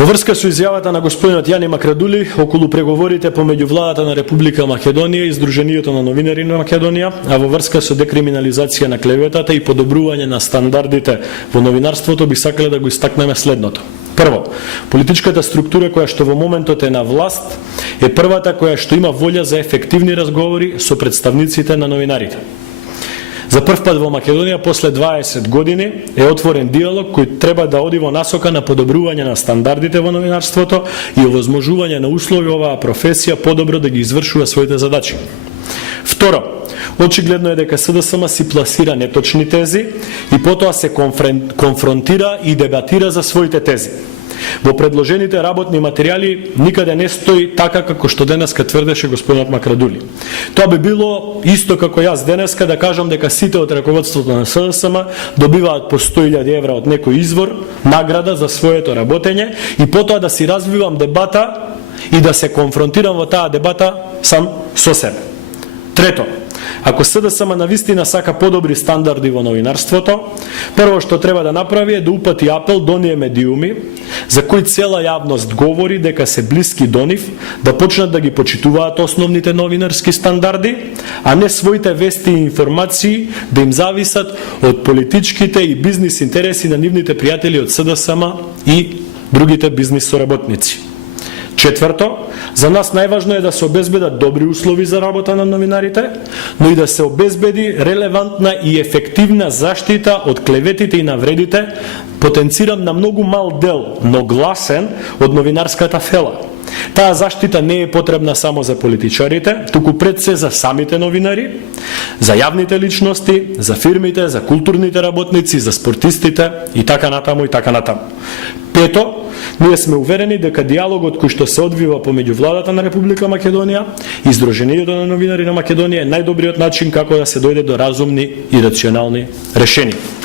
Во врска со изјавата на господинот Јани Макрадули околу преговорите помеѓу владата на Република Македонија и Сдруженијето на новинари на Македонија, а во врска со декриминализација на клеветата и подобрување на стандардите во новинарството, би сакале да го истакнеме следното. Прво, политичката структура која што во моментот е на власт е првата која што има волја за ефективни разговори со представниците на новинарите. За прв пат во Македонија после 20 години е отворен диалог кој треба да оди во насока на подобрување на стандардите во новинарството и овозможување на услови оваа професија подобро да ги извршува своите задачи. Второ, очигледно е дека СДСМ си пласира неточни тези и потоа се конфронтира и дебатира за своите тези. Во предложените работни материјали никаде не стои така како што денеска тврдеше господинот Макрадули. Тоа би било исто како јас денеска да кажам дека сите од раководството на СДСМ добиваат по 100.000 евра од некој извор, награда за своето работење и потоа да си развивам дебата и да се конфронтирам во таа дебата сам со себе. Трето, ако СДСМ навистина сака подобри стандарди во новинарството, прво што треба да направи е да упати апел до оние медиуми за кои цела јавност говори дека се блиски до нив, да почнат да ги почитуваат основните новинарски стандарди, а не своите вести и информации да им зависат од политичките и бизнис интереси на нивните пријатели од СДСМ и другите бизнис соработници. Четврто, за нас најважно е да се обезбедат добри услови за работа на новинарите, но и да се обезбеди релевантна и ефективна заштита од клеветите и навредите, потенцирам на многу мал дел, но гласен, од новинарската фела. Таа заштита не е потребна само за политичарите, туку пред се за самите новинари, за јавните личности, за фирмите, за културните работници, за спортистите и така натаму и така натаму. Пето, ние сме уверени дека диалогот кој што се одвива помеѓу владата на Република Македонија и Сдруженијето на новинари на Македонија е најдобриот начин како да се дојде до разумни и рационални решенија.